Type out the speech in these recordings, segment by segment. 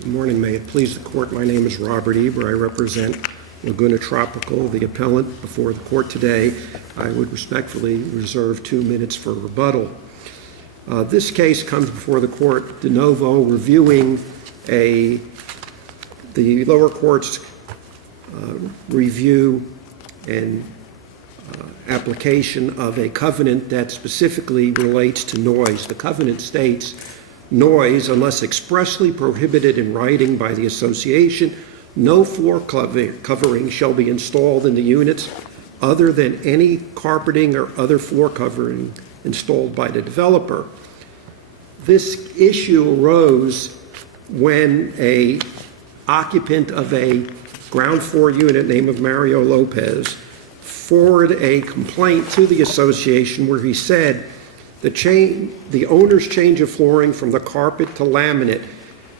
Good morning. May it please the court, my name is Robert Eber. I represent Laguna Tropical, the appellant before the court today. I would respectfully reserve 2 minutes for rebuttal. This case comes before the court de novo, reviewing the lower court's review and application of a covenant that specifically relates to noise. The covenant states, noise, unless expressly prohibited in writing by the association, no floor covering shall be installed in the units other than any carpeting or other floor covering installed by the developer. This issue arose when an occupant of a ground floor unit named Mario Lopez forwarded a complaint to the association where he said the owner's change of flooring from the carpet to laminate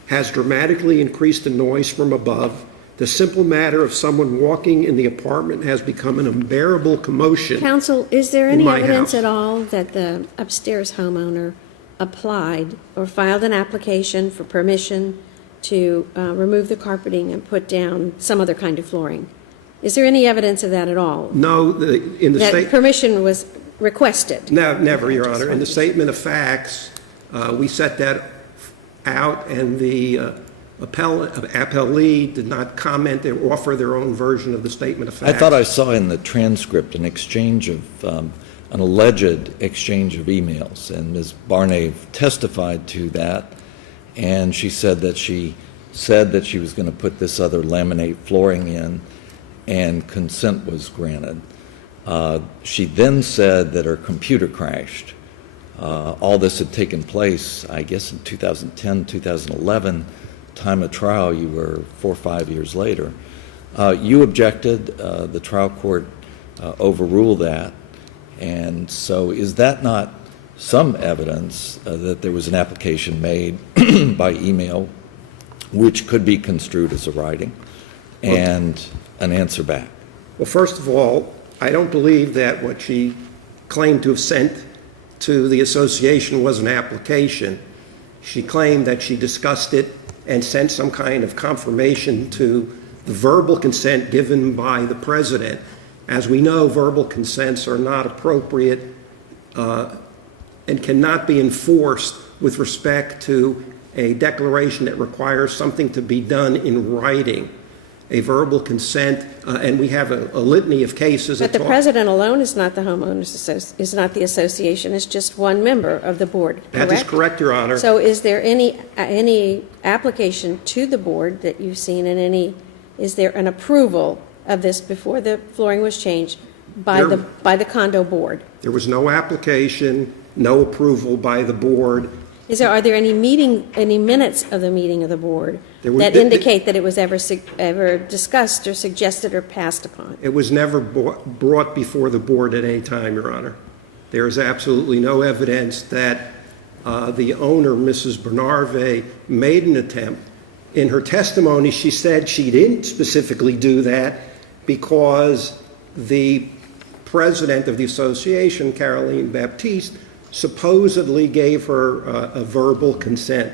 has dramatically increased the noise from above. The simple matter of someone walking in the apartment has become an unbearable commotion. Counsel, is there any evidence house. at all that the upstairs homeowner applied or filed an application for permission to remove the carpeting and put down some other kind of flooring? Is there any evidence of that at all? No, That permission was requested? No, never, Your Honor. In the statement of facts, we set that out, and the appellee did not comment or offer their own version of the statement of facts. I thought I saw in the transcript an exchange of, an alleged exchange of emails, and Ms. Barnave testified to that, and she said that she was going to put this other laminate flooring in, and consent was granted. She then said that her computer crashed. All this had taken place, I guess, in 2010, 2011. Time of trial, you were 4 or 5 years later. You objected. The trial court overruled that. And so is that not some evidence that there was an application made by email which could be construed as a writing and an answer back? Well, first of all, I don't believe that what she claimed to have sent to the association was an application. She claimed that she discussed it and sent some kind of confirmation to the verbal consent given by the president. As we know, verbal consents are not appropriate and cannot be enforced with respect to a declaration that requires something to be done in writing. A verbal consent, and we have a litany of cases. But the president alone is not the homeowners is not the association. It's just one member of the board. Correct? That is correct, Your Honor. So, is there any application to the board that you've seen, and is there an approval of this before the flooring was changed by the condo board? There was no application, no approval by the board. Are there any minutes of the meeting of the board that indicate that it was ever discussed or suggested or passed upon? It was never brought before the board at any time, Your Honor. There is absolutely no evidence that the owner, Mrs. Barnave, made an attempt. In her testimony, she said she didn't specifically do that because the president of the association, Caroline Baptiste, supposedly gave her a verbal consent.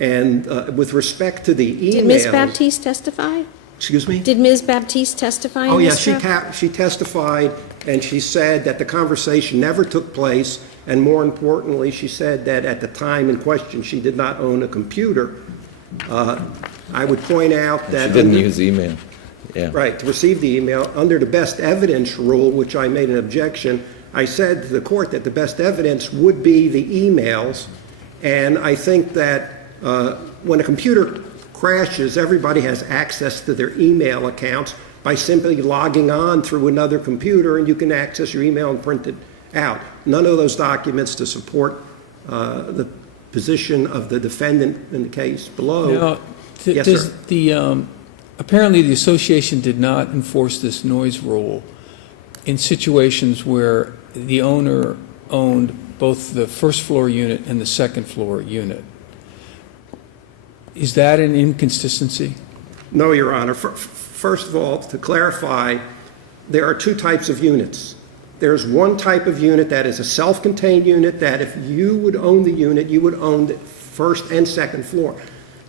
And with respect to the emails... Did Ms. Baptiste testify? Excuse me? Did Ms. Baptiste testify? Oh, yes, she testified, and she said that the conversation never took place, and more importantly, she said that at the time in question, she did not own a computer. I would point out that... She didn't use email. Yeah. Right, to receive the email. Under the best evidence rule, which I made an objection, I said to the court that the best evidence would be the emails, and I think that when a computer crashes, everybody has access to their email accounts by simply logging on through another computer, and you can access your email and print it out. None of those documents to support the position of the defendant in the case below. Now, Yes, sir. Apparently the association did not enforce this noise rule in situations where the owner owned both the first floor unit and the second floor unit. Is that an inconsistency? No, Your Honor. First of all, to clarify, there are two types of units. There's one type of unit that is a self-contained unit that if you would own the unit, you would own the first and second floor.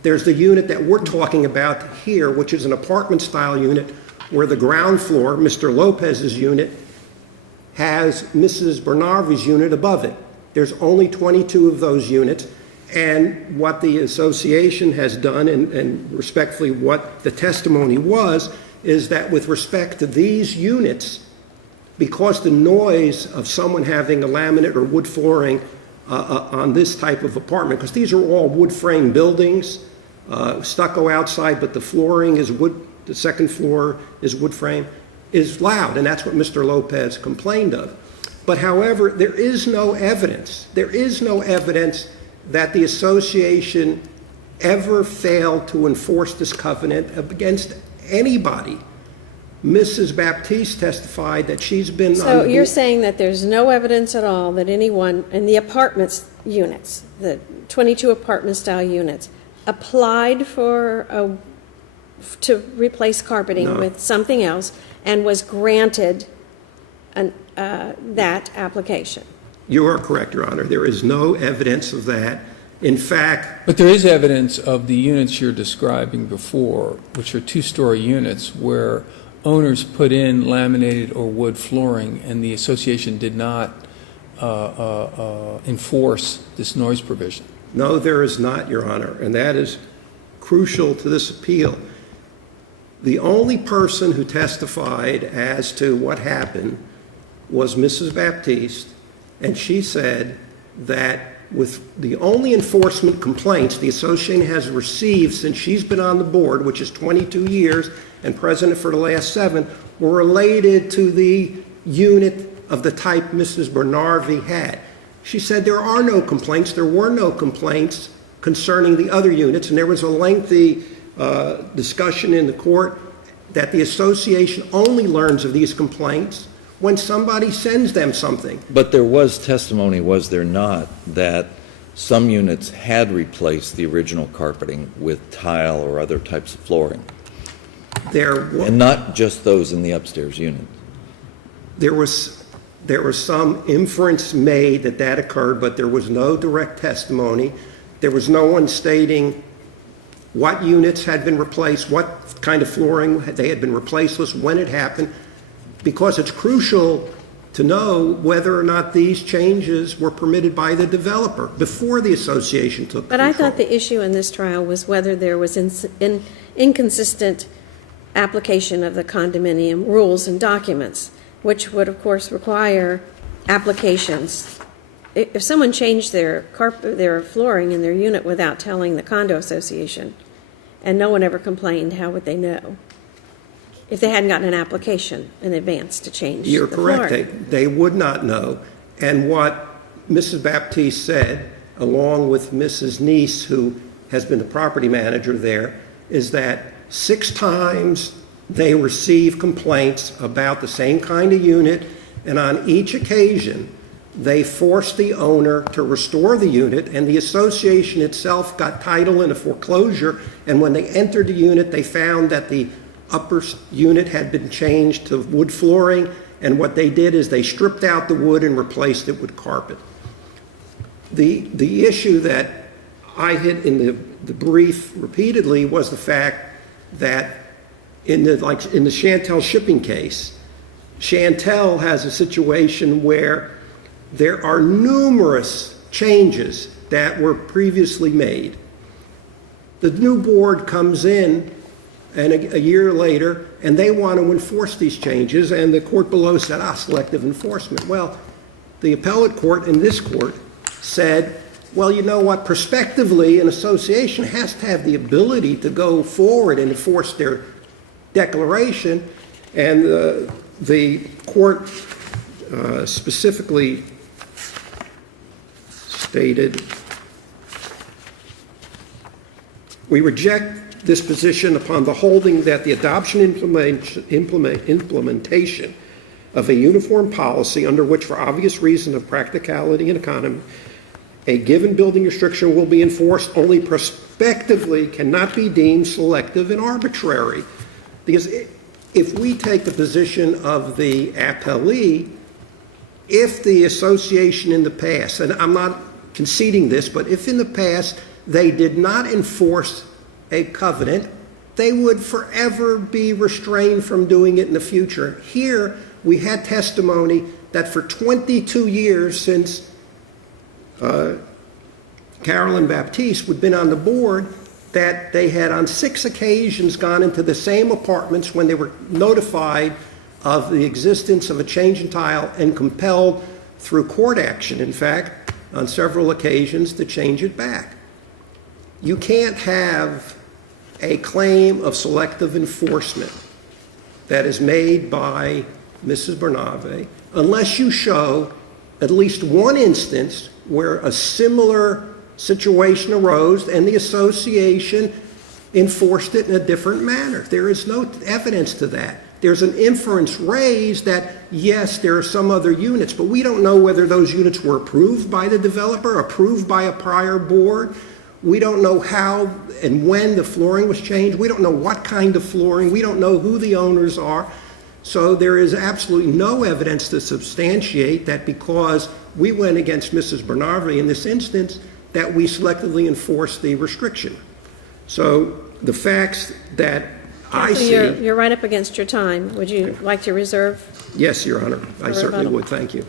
There's the unit that we're talking about here, which is an apartment-style unit where the ground floor, Mr. Lopez's unit, has Mrs. Barnave's unit above it. There's only 22 of those units, and what the association has done, and respectfully what the testimony was, is that with respect to these units, because the noise of someone having a laminate or wood flooring on this type of apartment, because these are all wood frame buildings, stucco outside, but the flooring is wood, the second floor is wood frame, is loud, and that's what Mr. Lopez complained of. But however, there is no evidence that the association ever failed to enforce this covenant against anybody. Mrs. Baptiste testified that she's been So you're saying that there's no evidence at all that anyone in the apartments units, the 22 apartment-style units, applied to replace carpeting with something else and was granted that application? You are correct, Your Honor. There is no evidence of that. In fact... But there is evidence of the units you're describing before, which are two-story units, where owners put in laminated or wood flooring, and the association did not enforce this noise provision. No, there is not, Your Honor, and that is crucial to this appeal. The only person who testified as to what happened was Mrs. Baptiste, and she said that with the only enforcement complaints the association has received since she's been on the board, which is 22 years and president for the last 7, were related to the unit of the type Mrs. Barnave had. She said there are no complaints. There were no complaints concerning the other units, and there was a lengthy discussion in the court that the association only learns of these complaints when somebody sends them something. But there was testimony, was there not, that some units had replaced the original carpeting with tile or other types of flooring? And not just those in the upstairs unit. There was some inference made that that occurred, but there was no direct testimony. There was no one stating what units had been replaced, what kind of flooring they had been replaced with, when it happened, because it's crucial to know whether or not these changes were permitted by the developer before the association took control. But I thought the issue in this trial was whether there was inconsistent application of the condominium rules and documents, which would, of course, require applications. If someone changed their flooring in their unit without telling the condo association, and no one ever complained, how would they know? If they hadn't gotten an application in advance to change the flooring. You're correct. They would not know. And what Mrs. Baptiste said, along with Mrs. Neese, who has been the property manager there, is that 6 times they received complaints about the same kind of unit, and on each occasion they forced the owner to restore the unit, and the association itself got title in a foreclosure, and when they entered the unit they found that the upper unit had been changed to wood flooring, and what they did is they stripped out the wood and replaced it with carpet. The issue that I hit in the brief repeatedly was the fact that in the Chantel shipping case, Chantel has a situation where there are numerous changes that were previously made. The new board comes in and a year later, and they want to enforce these changes, and the court below said, selective enforcement. Well, the appellate court in this court said, well, you know what, prospectively, an association has to have the ability to go forward and enforce their declaration, and the court specifically stated, we reject this position upon the holding that the adoption implementation of a uniform policy under which, for obvious reasons of practicality and economy, a given building restriction will be enforced only prospectively cannot be deemed selective and arbitrary. Because if we take the position of the appellee, if the association in the past, and I'm not conceding this, but if in the past they did not enforce a covenant, they would forever be restrained from doing it in the future. Here, we had testimony that for 22 years since Carolyn Baptiste had been on the board, that they had on 6 occasions gone into the same apartments when they were notified of the existence of a change in tile and compelled through court action, in fact, on several occasions to change it back. You can't have a claim of selective enforcement that is made by Mrs. Barnave unless you show at least one instance where a similar situation arose and the association enforced it in a different manner. There is no evidence to that. There's an inference raised that, yes, there are some other units, but we don't know whether those units were approved by the developer, approved by a prior board. We don't know how and when the flooring was changed. We don't know what kind of flooring. We don't know who the owners are. So there is absolutely no evidence to substantiate that because we went against Mrs. Barnave in this instance, that we selectively enforced the restriction. So the facts that I see... You're right up against your time. Would you like to reserve? Yes, Your Honor. I certainly would. Thank you.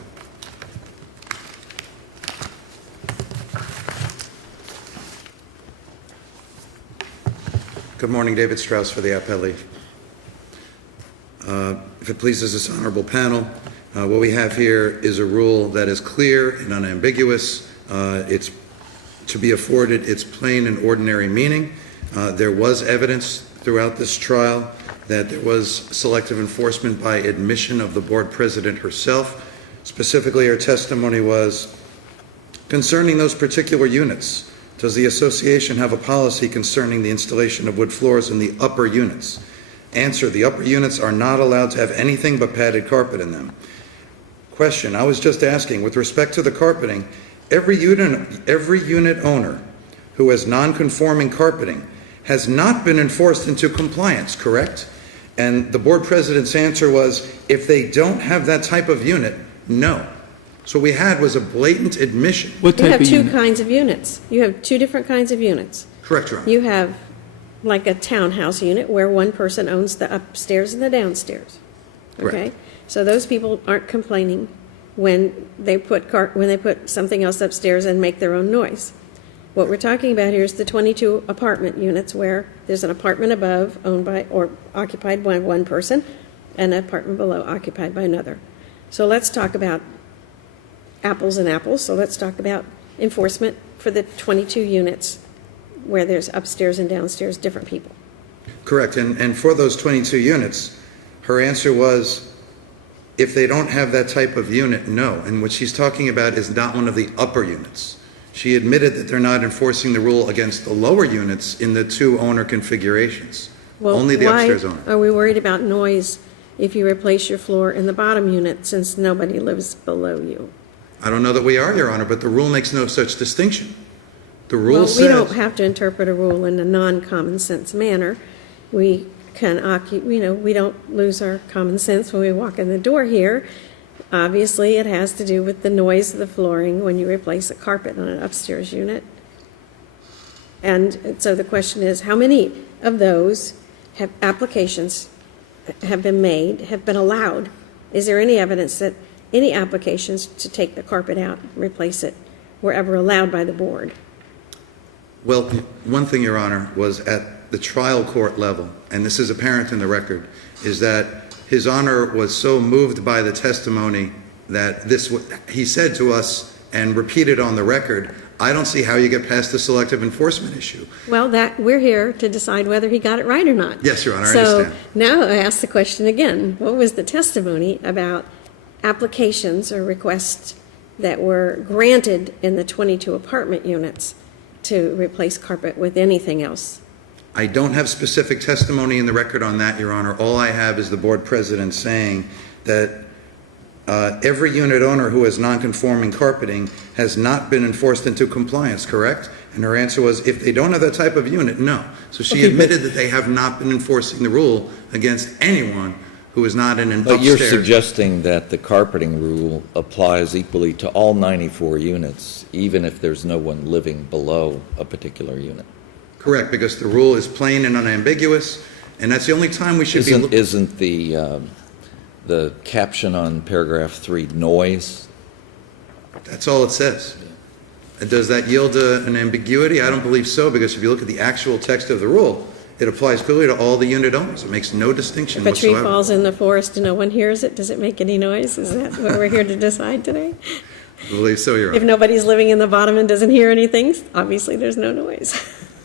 Good morning, David Strauss for the appellee. If it pleases this honorable panel, what we have here is a rule that is clear and unambiguous. It's to be afforded its plain and ordinary meaning. There was evidence throughout this trial that there was selective enforcement by admission of the board president herself. Specifically, her testimony was, concerning those particular units, does the association have a policy concerning the installation of wood floors in the upper units? Answer, the upper units are not allowed to have anything but padded carpet in them. Question, I was just asking, with respect to the carpeting, every unit owner who has non-conforming carpeting has not been enforced into compliance, correct? And the board president's answer was, if they don't have that type of unit, no. So what we had was a blatant admission. What You type have of two unit? kinds of units. You have two different kinds of units. Correct, Your Honor. You have like a townhouse unit where one person owns the upstairs and the downstairs. Okay? Correct. So those people aren't complaining when they put something else upstairs and make their own noise. What we're talking about here is the 22 apartment units where there's an apartment above owned by or occupied by one person and an apartment below occupied by another. So let's talk about apples and apples. So let's talk about enforcement for the 22 units where there's upstairs and downstairs different people. Correct, and for those 22 units, her answer was, if they don't have that type of unit, no. And what she's talking about is not one of the upper units. She admitted that they're not enforcing the rule against the lower units in the two owner configurations. Well, Only the upstairs why owner. are we worried about noise if you replace your floor in the bottom unit since nobody lives below you? I don't know that we are, Your Honor, but the rule makes no such distinction. The rule Well, says... we don't have to interpret a rule in a non-common sense manner. We can, we don't lose our common sense when we walk in the door here. Obviously, it has to do with the noise of the flooring when you replace a carpet on an upstairs unit. And so the question is, how many of those applications have been made, have been allowed? Is there any evidence that any applications to take the carpet out and replace it were ever allowed by the board? Well, one thing, Your Honor, was at the trial court level, and this is apparent in the record, is that His Honor was so moved by the testimony that he said to us and repeated on the record, I don't see how you get past the selective enforcement issue. Well, we're here to decide whether he got it right or not. Yes, Your Honor, I understand. So now I ask the question again. What was the testimony about applications or requests that were granted in the 22 apartment units to replace carpet with anything else? I don't have specific testimony in the record on that, Your Honor. All I have is the board president saying that every unit owner who has non-conforming carpeting has not been enforced into compliance, correct? And her answer was, if they don't have that type of unit, no. So she admitted that they have not been enforcing the rule against anyone who is not in an upstairs. But you're suggesting that the carpeting rule applies equally to all 94 units, even if there's no one living below a particular unit. Correct, because the rule is plain and unambiguous, and that's the only time we should be... Isn't the caption on paragraph 3 noise? That's all it says. And does that yield an ambiguity? I don't believe so, because if you look at the actual text of the rule, it applies clearly to all the unit owners. It makes no distinction If a tree whatsoever. falls in the forest and no one hears it, does it make any noise? Is that what we're here to decide today? I believe so, Your If Honor. nobody's living in the bottom and doesn't hear anything, obviously there's no noise.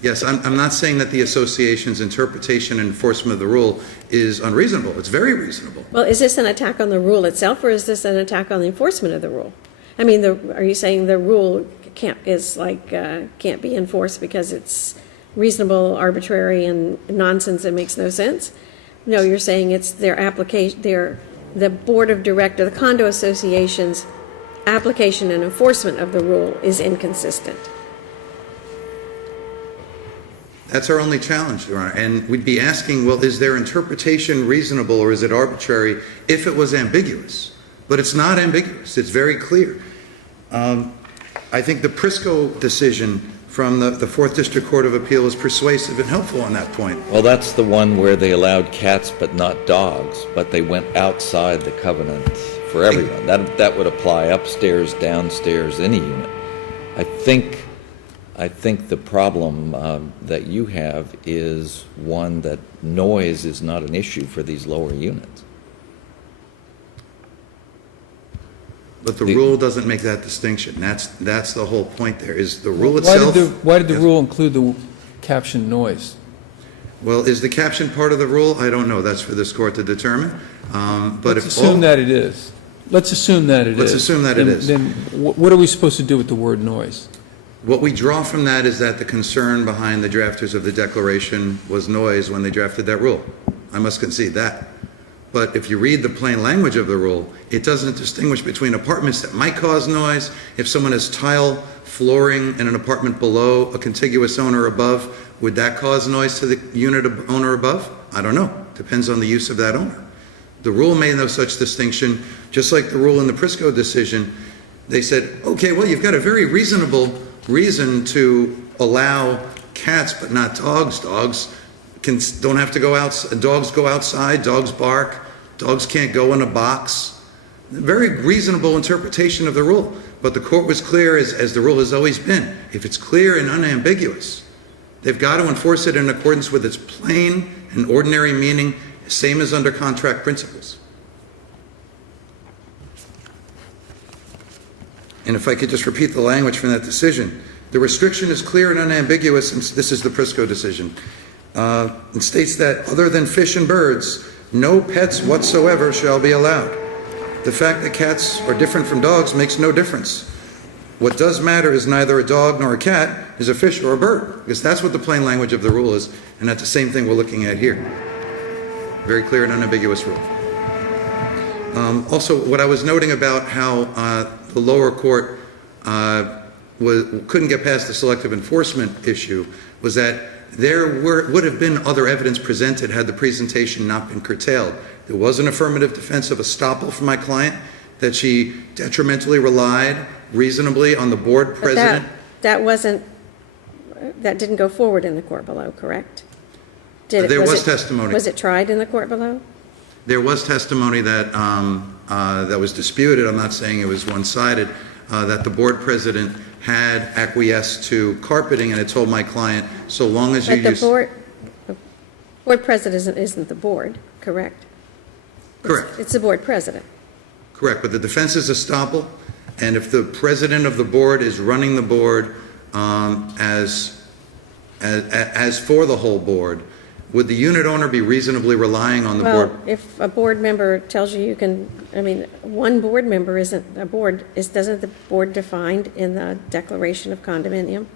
Yes, I'm not saying that the association's interpretation and enforcement of the rule is unreasonable. It's very reasonable. Well, is this an attack on the rule itself, or is this an attack on the enforcement of the rule? I mean, are you saying the rule can't be enforced because it's reasonable, arbitrary, and nonsense that makes no sense? No, you're saying it's their application, the board of directors, the condo association's application and enforcement of the rule is inconsistent. That's our only challenge, Your Honor. And we'd be asking, well, is their interpretation reasonable or is it arbitrary if it was ambiguous? But it's not ambiguous. It's very clear. I think the Prisco decision from the 4th District Court of Appeal is persuasive and helpful on that point. Well, that's the one where they allowed cats but not dogs, but they went outside the covenant for everyone. That would apply upstairs, downstairs, any unit. I think the problem that you have is one that noise is not an issue for these lower units. But the rule doesn't make that distinction. That's the whole point there, is the rule itself... Why did the Yes. rule include the caption noise? Well, is the caption part of the rule? I don't know. That's for this court to determine. But Let's assume that it is. Let's assume that it is. Let's assume that it is. Then what are we supposed to do with the word noise? What we draw from that is that the concern behind the drafters of the declaration was noise when they drafted that rule. I must concede that. But if you read the plain language of the rule, it doesn't distinguish between apartments that might cause noise. If someone has tile flooring in an apartment below a contiguous owner above, would that cause noise to the unit owner above? I don't know. Depends on the use of that owner. The rule made no such distinction, just like the rule in the Prisco decision. They said, okay, well, you've got a very reasonable reason to allow cats but not dogs. Dogs don't have to go outside. Dogs go outside. Dogs bark. Dogs can't go in a box. Very reasonable interpretation of the rule. But the court was clear, as the rule has always been. If it's clear and unambiguous, they've got to enforce it in accordance with its plain and ordinary meaning, same as under contract principles. And if I could just repeat the language from that decision, the restriction is clear and unambiguous, and this is the Prisco decision. It states that other than fish and birds, no pets whatsoever shall be allowed. The fact that cats are different from dogs makes no difference. What does matter is neither a dog nor a cat is a fish or a bird, because that's what the plain language of the rule is, and that's the same thing we're looking at here. Very clear and unambiguous rule. Also, what I was noting about how the lower court couldn't get past the selective enforcement issue was that there would have been other evidence presented had the presentation not been curtailed. There was an affirmative defense of estoppel from my client, that she detrimentally relied reasonably on the board president. But that didn't go forward in the court below, correct? There was testimony. Was it tried in the court below? There was testimony that that was disputed. I'm not saying it was one-sided, that the board president had acquiesced to carpeting and had told my client, so long as you use... But the board president isn't the board, correct? Correct. It's the board president. Correct, but the defense is estoppel, and if the president of the board is running the board as for the whole board, would the unit owner be reasonably relying on the board? Well, if a board member tells you one board member isn't a board, doesn't the board defined in the declaration of condominium?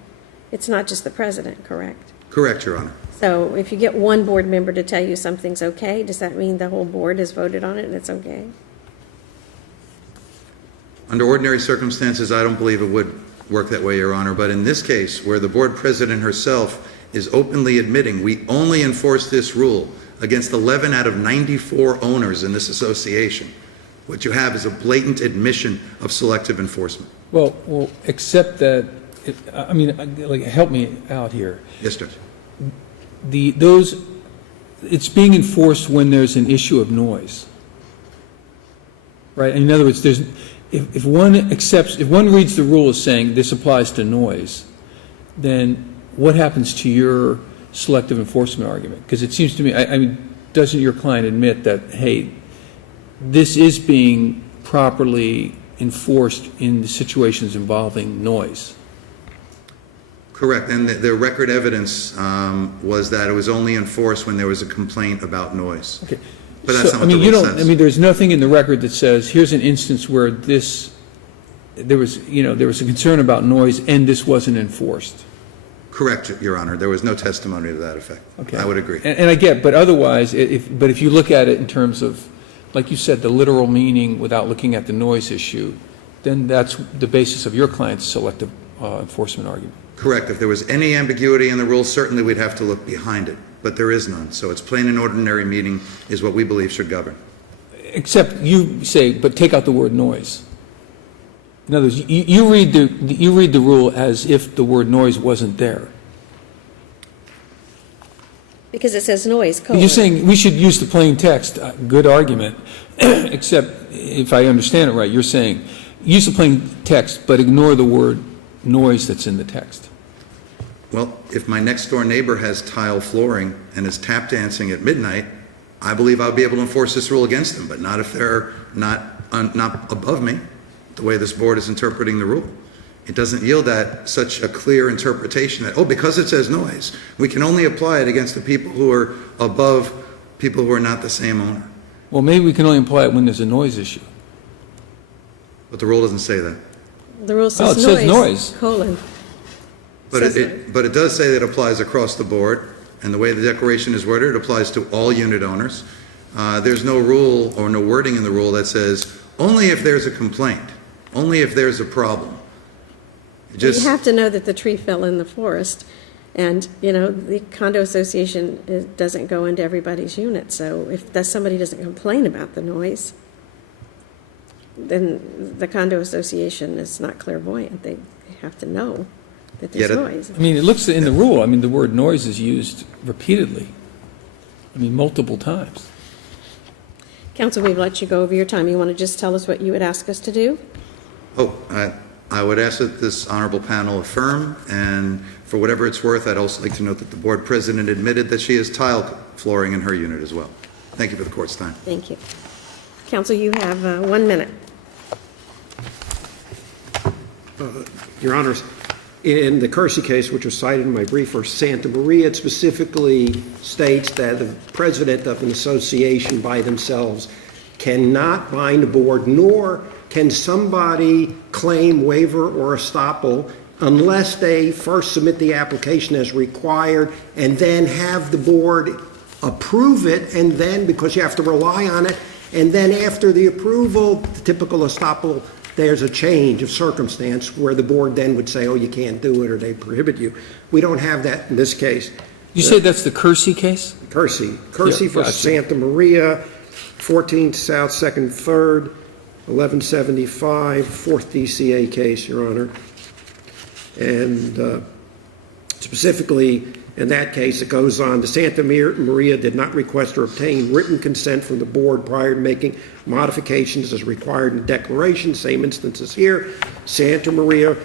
It's not just the president, correct? Correct, Your Honor. So if you get one board member to tell you something's okay, does that mean the whole board has voted on it and it's okay? Under ordinary circumstances, I don't believe it would work that way, Your Honor, but in this case, where the board president herself is openly admitting we only enforce this rule against 11 out of 94 owners in this association, what you have is a blatant admission of selective enforcement. Well, except that, help me out here. Yes, Judge. it's being enforced when there's an issue of noise. Right? In other words, if one reads the rule as saying this applies to noise, then what happens to your selective enforcement argument? Because it seems to me, I mean, doesn't your client admit that, hey, this is being properly enforced in the situations involving noise? Correct, and the record evidence was that it was only enforced when there was a complaint about noise. Okay. But that's So, not what the rule says. I mean, there's nothing in the record that says, here's an instance where there was a concern about noise and this wasn't enforced. Correct, Your Honor. There was no testimony to that effect. Okay. I would agree. And I get, but otherwise, if you look at it in terms of, like you said, the literal meaning without looking at the noise issue, then that's the basis of your client's selective enforcement argument. Correct. If there was any ambiguity in the rule, certainly we'd have to look behind it, but there is none. So it's plain and ordinary meaning is what we believe should govern. Except you say, but take out the word noise. In other words, you read the rule as if the word noise wasn't there. Because it says noise, colon. You're saying we should use the plain text, good argument, except if I understand it right, you're saying use the plain text, but ignore the word noise that's in the text. Well, if my next door neighbor has tile flooring and is tap dancing at midnight, I believe I'll be able to enforce this rule against them, but not if they're not above me, the way this board is interpreting the rule. It doesn't yield that such a clear interpretation that, because it says noise, we can only apply it against the people who are above people who are not the same owner. Well, maybe we can only apply it when there's a noise issue. But the rule doesn't say that. The rule Oh, says it says noise. colon. But Says but it does say that it applies across the board, and the way the declaration is worded, it applies to all unit owners. There's no rule or no wording in the rule that says only if there's a complaint, only if there's a problem. You have to know that the tree fell in the forest, and, the condo association doesn't go into everybody's unit, so if somebody doesn't complain about the noise, then the condo association is not clairvoyant. They have to know that there's noise. I mean, it looks in the rule, the word noise is used repeatedly. Multiple times. Counsel, we've let you go over your time. You want to just tell us what you would ask us to do? I would ask that this honorable panel affirm, and for whatever it's worth, I'd also like to note that the board president admitted that she has tile flooring in her unit as well. Thank you for the court's time. Thank you. Counsel, you have 1 minute. Your Honors, in the CURCI case, which was cited in my brief for Santa Maria, it specifically states that the president of an association by themselves cannot bind a board, nor can somebody claim waiver or estoppel unless they first submit the application as required and then have the board approve it, and then, because you have to rely on it, and then after the approval, the typical estoppel, there's a change of circumstance where the board then would say, you can't do it, or they prohibit you. We don't have that in this case. You say that's the CURCI case? CURCI Yeah, for gotcha. Santa Maria, 14th South 2nd 3rd, 1175, 4th DCA case, Your Honor. And specifically, in that case, it goes on, the Santa Maria did not request or obtain written consent from the board prior to making modifications as required in declaration. Same instances here. Santa Maria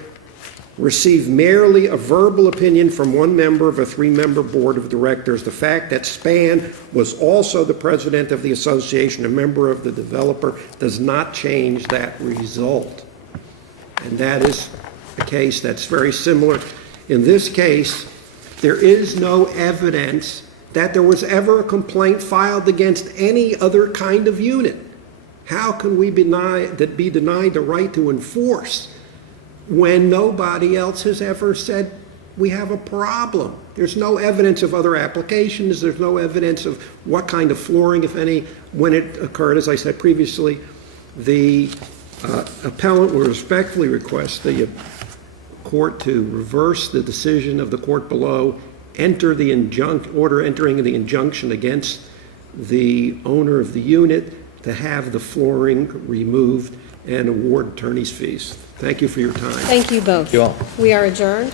received merely a verbal opinion from one member of a 3-member board of directors. The fact that Span was also the president of the association, a member of the developer, does not change that result. And that is a case that's very similar. In this case, there is no evidence that there was ever a complaint filed against any other kind of unit. How can we be denied the right to enforce when nobody else has ever said we have a problem? There's no evidence of other applications. There's no evidence of what kind of flooring, if any, when it occurred. As I said previously, the appellant will respectfully request the court to reverse the decision of the court below, order entering the injunction against the owner of the unit to have the flooring removed and award attorney's fees. Thank you for your time. Thank you both. You all. We are adjourned.